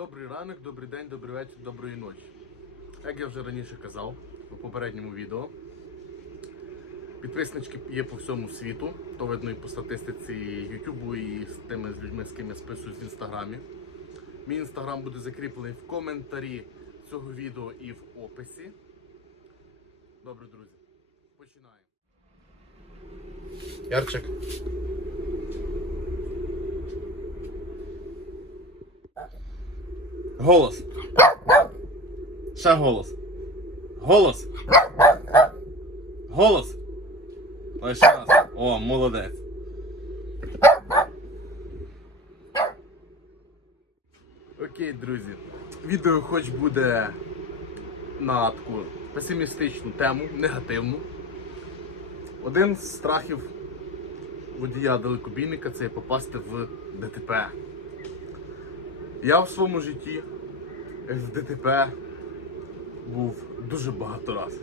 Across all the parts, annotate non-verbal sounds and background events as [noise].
Добрий ранок, добрий день, добрий вечір, доброї ночі. Як я вже раніше казав у попередньому відео, підписнички є по всьому світу, то видно і по статистиці Ютубу, і з тими людьми, з ким я списуюсь в інстаграмі. Мій інстаграм буде закріплений в коментарі цього відео і в описі. Добре, друзі, починаємо. Ярчик. Голос. Ще голос. Голос. Голос. Ой, ще раз. О, молодець. Окей, друзі. Відео хоч буде на таку песимістичну тему, негативну. Один з страхів водія далекобійника це попасти в ДТП. Я в своєму житті в ДТП був дуже багато разів.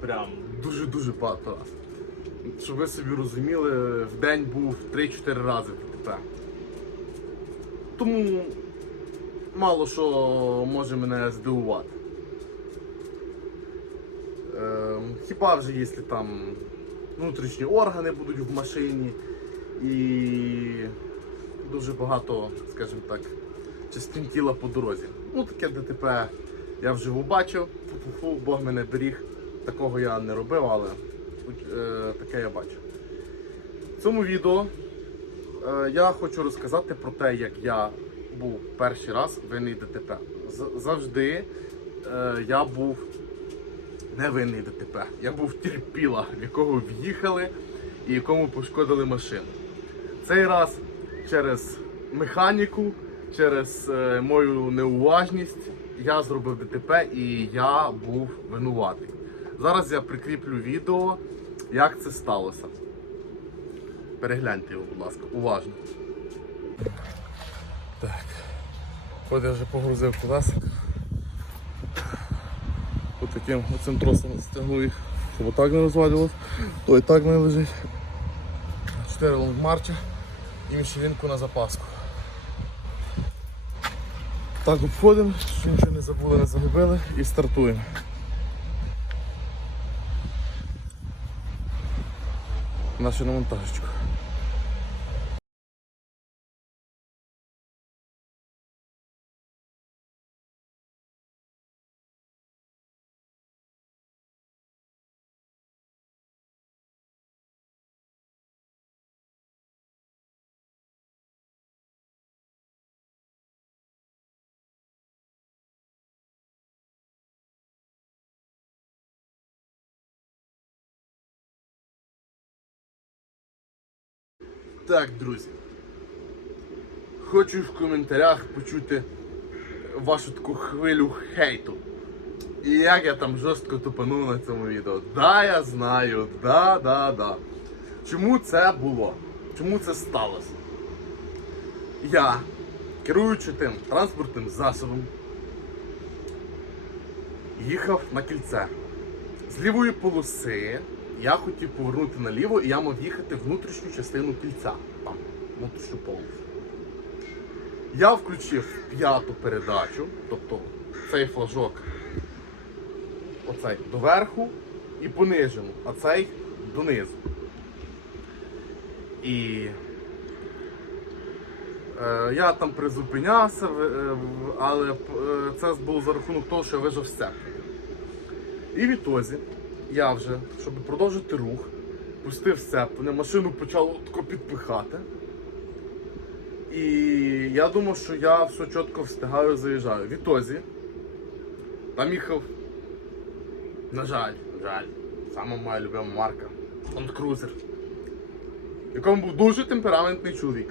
Прям дуже-дуже багато разів. Щоб ви собі розуміли, в день був 3-4 рази в ДТП. Тому мало що може мене здивувати. Ем, хіба вже якщо там внутрішні органи будуть в машині і дуже багато, скажімо так, частин тіла по дорозі. Ну таке ДТП я вживу бачив, Бог мене беріг. Такого я не робив, але е, таке я бачив. В цьому відео е, я хочу розказати про те, як я був перший раз винний ДТП. Завжди е, я був не винний ДТП. Я був терпіла, в якого в'їхали і якому пошкодили машину. Цей раз через механіку, через е, мою неуважність я зробив ДТП і я був винуватий. Зараз я прикріплю відео, як це сталося. Перегляньте його, будь ласка, уважно. Так. От я вже погрузив колесик. Ось таким оцим тросом стягнув їх, щоб отак не розвалювалось. То і так не лежить. 4 лонгмарча і мішелінку на запаску. Так обходимо, щоб нічого не забули, не загубили і стартуємо. Нашу навантажечку. Так, друзі. Хочу в коментарях почути вашу таку хвилю хейту. І як я там жорстко тупанув на цьому відео. Да, я знаю, да, да, да. Чому це було? Чому це сталося? Я, керуючи тим транспортним засобом, їхав на кільце. З лівої полоси я хотів повернути наліво і я мав їхати внутрішню частину кільця. Там, внутрішню полосу. Я включив п'яту передачу, тобто цей флажок оцей доверху і понижену, а цей донизу. І е, я там призупинявся, е, але е, це було за рахунок того, що я вижив сцеплення. І відтоді я вже, щоб продовжити рух, пустив сцеплення, машину почало тако підпихати. І я думав, що я все чітко встигаю заїжджаю. Відтоді там їхав, на жаль, на жаль, сама моя любима марка Cruiser, в якому був дуже темпераментний чоловік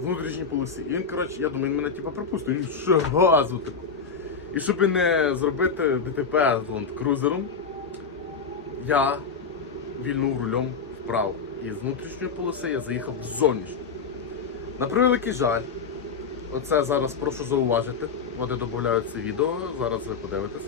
в внутрішній полосі. І він, коротше, я думаю, він мене типу, пропустив, він ще газу таку. І щоб не зробити ДТП з ландкрузером, я вільнув рулем вправо. І з внутрішньої полоси я заїхав в зовнішню. На превеликий жаль, оце зараз прошу зауважити. Вони додаються відео, зараз ви подивитесь.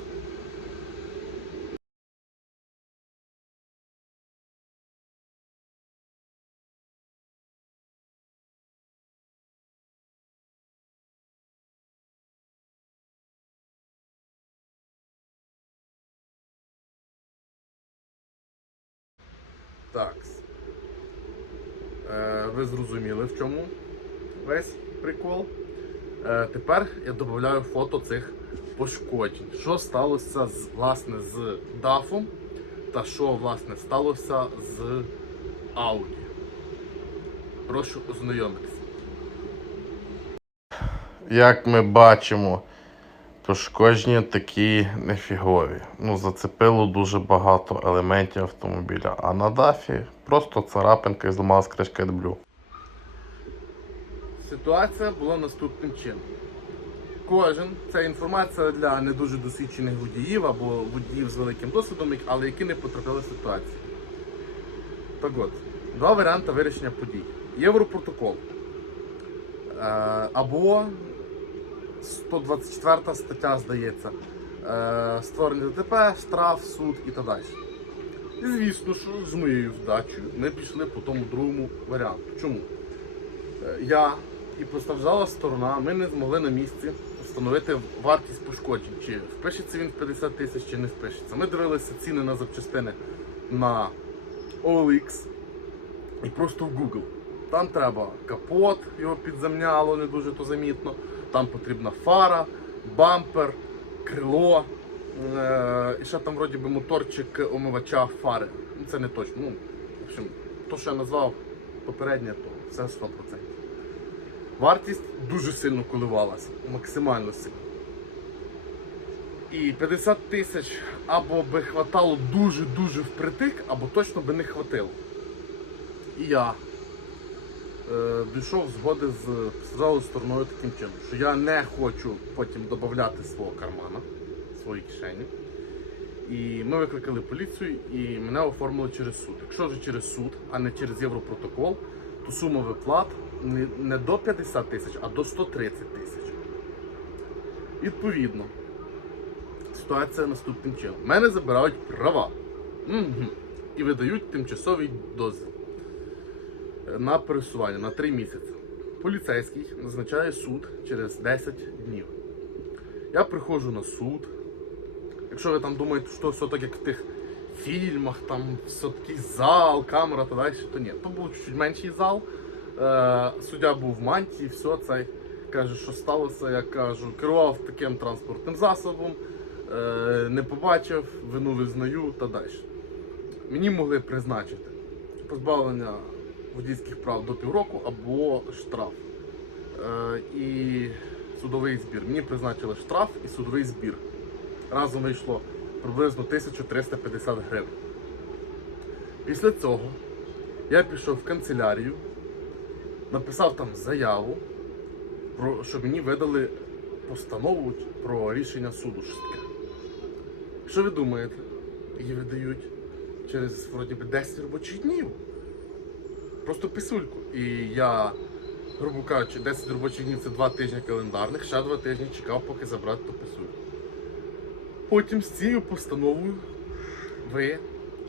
Ви зрозуміли, в чому весь прикол. Е, тепер я додаю фото цих пошкоджень. Що сталося з, власне, з дафом та що власне сталося з Ауді. Прошу ознайомитися. Як ми бачимо, пошкодження такі нефігові. Ну, зацепило дуже багато елементів автомобіля. А на дафі просто царапинка і зламалась кришка AdBlue. Ситуація була наступним чином. Кожен, це інформація для не дуже досвідчених водіїв або водіїв з великим досвідом, але які не потрапили в ситуацію. Так от, два варіанти вирішення подій. Європротокол. Е, або 124 стаття, здається. Е, створення ДТП, штраф, суд і так далі. І звісно, що з моєю вдачею ми пішли по тому другому варіанту. Чому? Е, Я і постраждала сторона, ми не змогли на місці встановити вартість пошкоджень, чи впишеться він в 50 тисяч, чи не впишеться. Ми дивилися ціни на запчастини на OLX і просто в Google. Там треба капот, його підземняло, не дуже то замітно. Там потрібна фара, бампер, крило. Е- і ще там вроді би моторчик омивача фари. Це не точно. Ну, в общем, то, що я назвав попереднє, то все 100%. Вартість дуже сильно коливалася, максимально сильно. І 50 тисяч або би хватало дуже-дуже впритик, або точно би не хватило. І я е, дійшов згоди з постраждалою стороною таким чином, що я не хочу потім додати свого кармана, свої кишені. І ми викликали поліцію і мене оформили через суд. Якщо вже через суд, а не через Європротокол, то сума виплат не, до 50 тисяч, а до 130 тисяч. Відповідно, ситуація наступним чином. Мене забирають права Мгм. і видають тимчасовий дозвіл е, на пересування на 3 місяці. Поліцейський назначає суд через 10 днів. Я приходжу на суд. Якщо ви там думаєте, що все так як в тих фільмах, там все такий зал, камера та далі, то ні. То був чуть менший зал. Е, суддя був в мантії, все це каже, що сталося. Я кажу, керував таким транспортним засобом, е, не побачив, вину визнаю та далі. Мені могли призначити позбавлення водійських прав до півроку або штраф. Е, і судовий збір. Мені призначили штраф і судовий збір. Разом вийшло приблизно 1350 гривень. Після цього я пішов в канцелярію, написав там заяву, про, щоб мені видали постанову про рішення суду. Що ви думаєте? Її видають через вроді би 10 робочих днів. Просто писульку. І я, грубо кажучи, 10 робочих днів це 2 тижні календарних, ще 2 тижні чекав, поки забрати ту писульку. Потім з цією постановою ви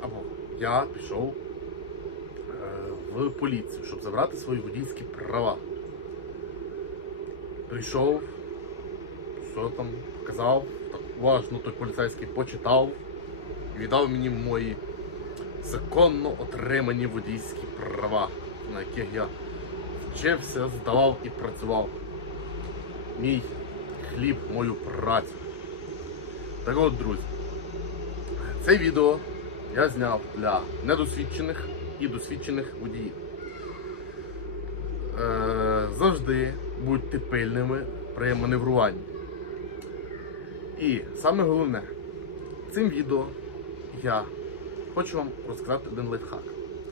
або я пішов поліцію, щоб забрати свої водійські права. Прийшов, що там показав, так уважно той поліцейський почитав і віддав мені мої законно отримані водійські права, на яких я вчився, здавав і працював. Мій хліб, мою працю. Так от, друзі, це відео я зняв для недосвідчених і досвідчених водіїв. Е, завжди будьте пильними при маневруванні. І саме головне, цим відео я хочу вам розказати один лайфхак.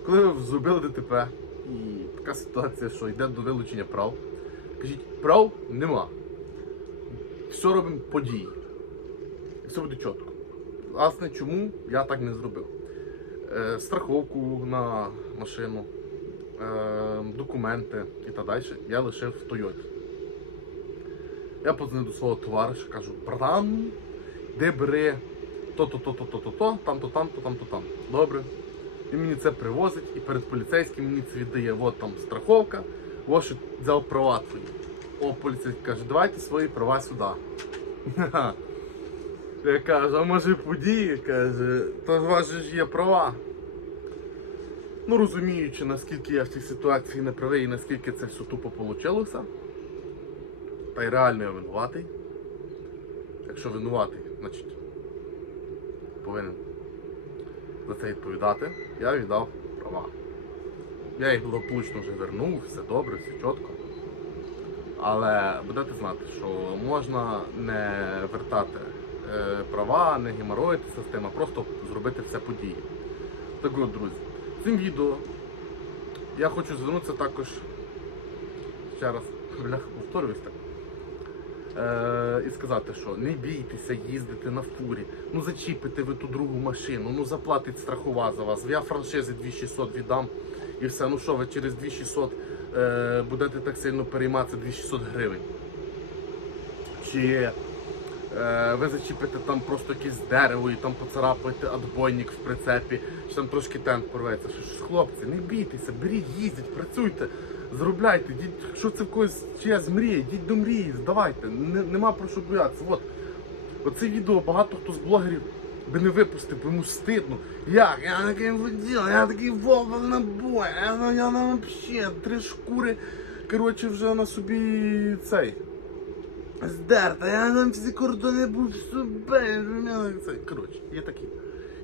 Коли ви зробили ДТП і така ситуація, що йде до вилучення прав, кажіть, прав нема. Все робимо по дії. І все буде чітко. Власне, чому я так не зробив? Е, страховку на машину, е, документи і так далі я лишив в Тойоті. Я подзвонив до свого товариша, кажу, братан, де бери то-то, то-то, то-то, то, там-то, там-то, там-то, там. Добре. Він мені це привозить і перед поліцейським мені це віддає. От там страховка, ось що взяв права твої. О, поліцейський каже, давайте свої права сюди. [laughs] Я кажу, а може події? Каже, то ж у вас же ж є права. Ну, розуміючи, наскільки я в цій ситуації не правий і наскільки це все тупо вийшло. Та й реально я винуватий. Якщо винуватий, значить повинен за це відповідати. Я віддав права. Я їх благополучно вже вернув, все добре, все чітко. Але будете знати, що можна не вертати е, права, не геморроїтися з тим, а просто зробити все події. Так от, друзі, цим відео я хочу звернутися також ще раз, бляха, повторююсь так. Е, і сказати, що не бійтеся їздити на фурі, ну зачіпите ви ту другу машину, ну заплатить страхова за вас. Я франшизи 2600 віддам і все. Ну що, ви через 2600 е, будете так сильно перейматися 2600 гривень. Чи е, ви зачіпите там просто якесь дерево і там поцарапаєте отбойник в прицепі, чи там трошки тент порветься. Що ж, хлопці, не бійтеся, беріть, їздіть, працюйте, заробляйте, йдіть, якщо це в когось чиясь мрія, йдіть до мрії, здавайте, не, нема про що боятися. От. Оце відео багато хто з блогерів би не випустив, бо йому стидно. Як? Я такий воділ, я такий вовк на бой, я, я на вообще три шкури, коротше, вже на собі цей. Здерта, я на всі кордони був. Цей. Коротше, є такі.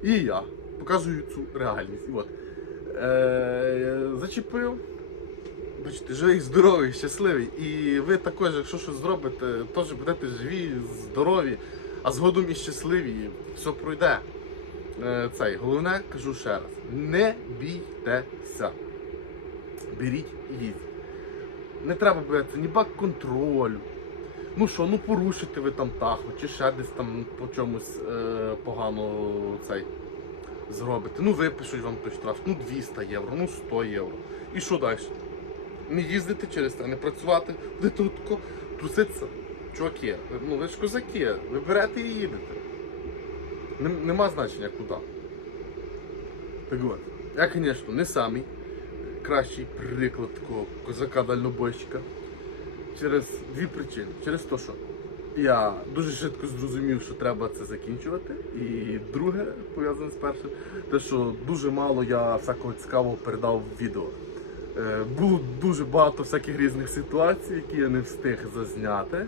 І я показую цю реальність. От. Е, зачепив. Бачите, живий, здоровий, щасливий. І ви також, якщо щось зробите, теж будете живі, здорові, а згодом і щасливі. і Все пройде. Е, цей. Головне, кажу ще раз, не бійтеся. Беріть і їдьте. Не треба боятися ні бак контролю. Ну що, ну порушите ви там таху, чи ще десь там по чомусь е, погано цей зробите. Ну випишуть вам той штраф, ну 200 євро, ну 100 євро. І що далі? Не їздити через це, не працювати, де тут труситься. Чуваки, ну ви ж козаки, ви берете і їдете. Нема значення куди. Так от, я, звісно, не самий кращий приклад такого козака-дальнобойщика. Через дві причини. Через те, що я дуже швидко зрозумів, що треба це закінчувати. І друге, пов'язане з першим, те, що дуже мало я всякого цікавого передав в відео. Е, було дуже багато всяких різних ситуацій, які я не встиг зазняти,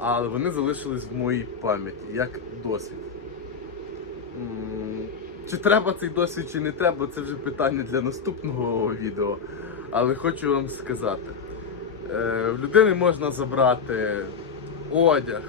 але вони залишились в моїй пам'яті як досвід. Чи треба цей досвід, чи не треба, це вже питання для наступного відео. Але хочу вам сказати. Е, В людини можна забрати одяг,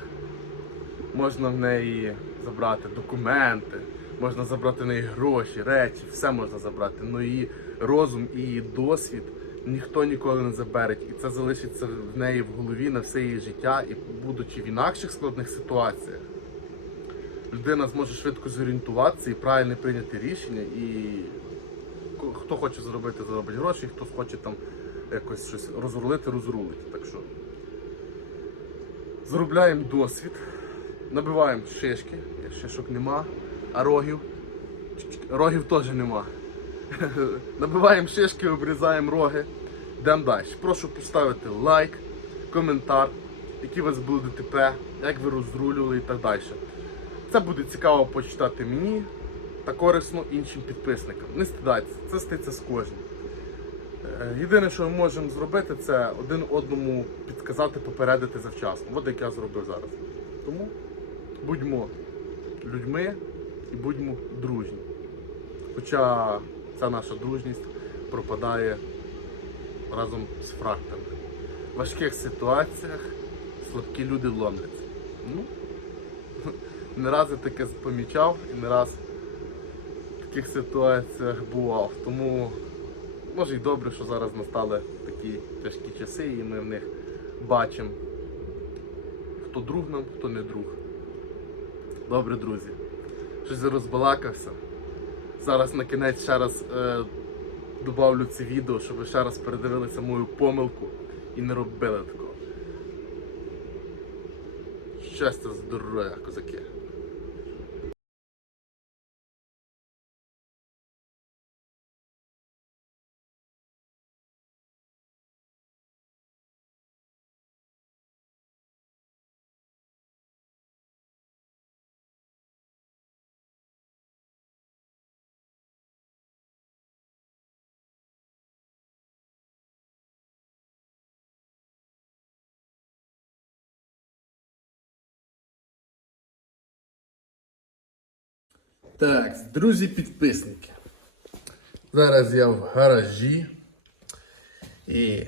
можна в неї забрати документи, можна забрати в неї гроші, речі, все можна забрати. Ну її розум і її досвід ніхто ніколи не забере. І це залишиться в неї в голові на все її життя, і будучи в інакших складних ситуаціях, людина зможе швидко зорієнтуватися і правильно прийняти рішення. І хто хоче заробити, заробить гроші, хто хоче там якось щось розрулити, розрулить. Так що заробляємо досвід, набиваємо шишки, шишок нема, а рогів. Рогів теж нема. [laughs] Набиваємо шишки, обрізаємо роги. Йдемо далі. Прошу поставити лайк, коментар, які у вас були ДТП, як ви розрулювали і так далі. Це буде цікаво почитати мені та корисно іншим підписникам. Не стидайтеся, це ститься з кожним. Е, Єдине, що ми можемо зробити, це один одному підказати, попередити завчасно. От як я зробив зараз. Тому будьмо людьми і будьмо дружні. Хоча ця наша дружність пропадає разом з фрактами. В важких ситуаціях слабкі люди ломляться. Ну, не раз я таке помічав і не раз в таких ситуаціях бував. Тому може й добре, що зараз настали такі тяжкі часи, і ми в них бачимо, хто друг нам, хто не друг. Добре, друзі. Щось розбалакався. Зараз на кінець ще раз е, добавлю це відео, щоб ви ще раз передивилися мою помилку і не робили такого. Щастя, здоров'я, козаки! Так, друзі підписники. Зараз я в гаражі. І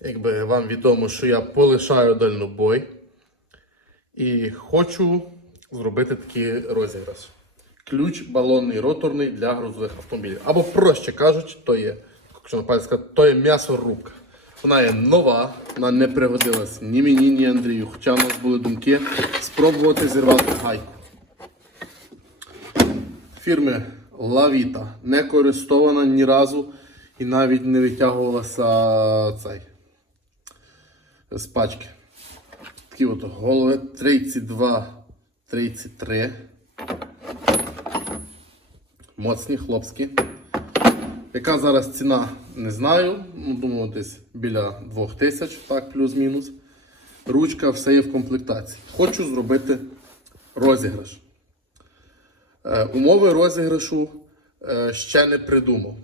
якби вам відомо, що я полишаю дальнобой. І хочу зробити такий розіграш. Ключ балонний роторний для грузових автомобілів. Або проще кажучи, то є, якщо сказати, то є м'ясорубка. Вона є нова, вона не пригодилась ні мені, ні Андрію. Хоча в нас були думки спробувати зірвати гайку. Фірми Lavita. Не користована ні разу і навіть не витягувалася цей з пачки. Такі от голови 32, 33. Моцні, хлопські. Яка зараз ціна, не знаю. Ну, думаю, десь біля 2000, так, плюс-мінус. Ручка, все є в комплектації. Хочу зробити розіграш. Е, умови розіграшу е, ще не придумав.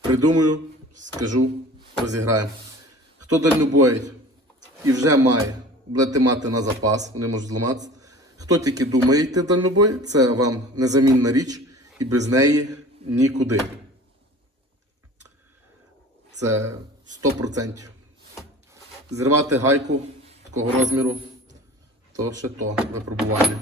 Придумаю, скажу, розіграємо. Хто дальнобоїть і вже має, будете мати на запас, вони можуть зламатися. Хто тільки думає йти в дальнобой, це вам незамінна річ і без неї нікуди. Це 100%. Зірвати гайку такого розміру, то ще то випробування.